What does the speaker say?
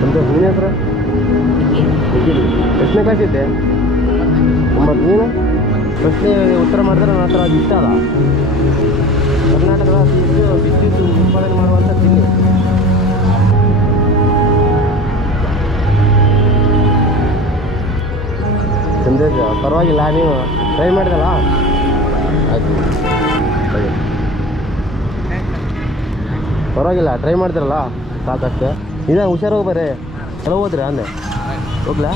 ಸಂತೋಷ್ ನಿನ್ನ ಹೆಸರು? ನಿಖಿಲ್. ಎಷ್ಟನೇ ಕ್ಲಾಸ್ ಇದ್ದೆ? 9. ನೀನು ಪ್ರಶ್ನೆ ಉತ್ತರ ಮಾಡಿದ್ರೆ ನನ್ನ ಹತ್ರ ಅದು ಇಷ್ಟ ಅಲ್ಲ. ಕರ್ನಾಟಕದ ವಿದ್ಯುತ್ ಉತ್ಪಾದನೆ ಮಾಡುವಂಥ ಜಿಲ್ಲೆ. ಸಂದೇಶ ಪರವಾಗಿಲ್ಲ, ನೀವು ಟ್ರೈ ಮಾಡಿದಲ್ಲ ಆಯ್ತು. ಪರವಾಗಿಲ್ಲ, ಟ್ರೈ ಮಾಡ್ತಿರಲ್ಲ ಸಾಕಷ್ಟೇ. ಇದೇ ಹುಷಾರು ಬರ್ರಿ. ಎಲ್ಲ ಹೋದ್ರಿ ಅಂದೆ ಹೋಗ್ಲಾ?